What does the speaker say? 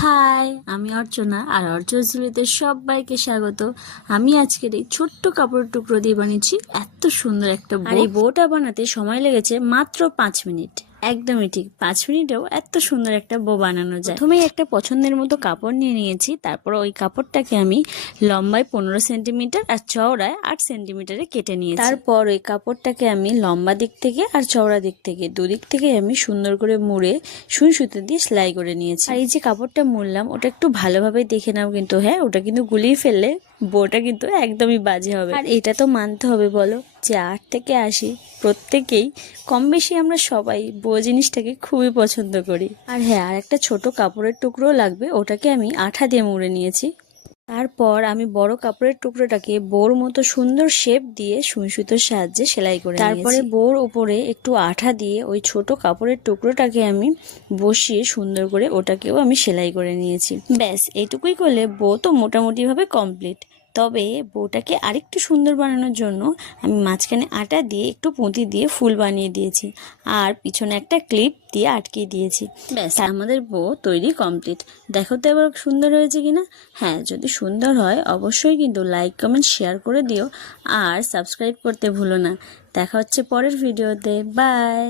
High, আমি অর্চনা আর অর্চনাতে সবাইকে স্বাগত। আমি আজকের এই ছোট্ট কাপড়ের টুকরো দিয়ে বানিয়েছি এত সুন্দর একটা বো। আর এই বউটা বানাতে সময় লেগেছে মাত্র 5 মিনিট। একদমই ঠিক, 5 মিনিটেও এত সুন্দর একটা বো বানানো যায়। প্রথমেই একটা পছন্দের মতো কাপড় নিয়ে নিয়েছি, তারপর ওই কাপড়টাকে আমি লম্বায় 15 সেন্টিমিটার আর চওড়ায় 8 সেন্টিমিটারে কেটে নিয়েছি। তারপর ওই কাপড়টাকে আমি লম্বা দিক থেকে আর চওড়া দিক থেকে দুদিক থেকে আমি সুন্দর করে মুড়ে সুই সুতো দিয়ে সেলাই করে নিয়েছি। আর এই যে কাপড়টা মুড়লাম ওটা একটু ভালোভাবে দেখে নাও, কিন্তু হ্যাঁ ওটা কিন্তু গুলিয়ে ফেললে বউটা কিন্তু একদমই বাজে হবে। আর এটা তো মানতে হবে বলো যে 8 থেকে 80 প্রত্যেকেই কম বেশি আমরা সবাই বউ জিনিসটাকে খুবই পছন্দ করি। আর হ্যাঁ, আর একটা ছোট কাপড়ের টুকরো লাগবে, ওটাকে আমি আঠা দিয়ে মুড়ে নিয়েছি। তারপর আমি বড় কাপড়ের টুকরোটাকে বোর মতো সুন্দর শেপ দিয়ে সুই সুতোর সাহায্যে সেলাই করে তারপরে বোর উপরে একটু আঠা দিয়ে ওই ছোট কাপড়ের টুকরোটাকে আমি বসিয়ে সুন্দর করে ওটাকেও আমি সেলাই করে নিয়েছি। ব্যাস এইটুকুই করলে বো তো মোটামুটি ভাবে কমপ্লিট। তবে বউটাকে আরেকটু সুন্দর বানানোর জন্য আমি মাঝখানে আটা দিয়ে একটু পুঁতি দিয়ে ফুল বানিয়ে দিয়েছি আর পিছনে একটা ক্লিপ দিয়ে আটকে দিয়েছি। ব্যাস আমাদের বউ তৈরি কমপ্লিট। দেখো তো এবার সুন্দর হয়েছে কিনা। হ্যাঁ, যদি সুন্দর হয় অবশ্যই কিন্তু লাইক কমেন্ট শেয়ার করে দিও আর সাবস্ক্রাইব করতে ভুলো না। দেখা হচ্ছে পরের ভিডিওতে। বাই।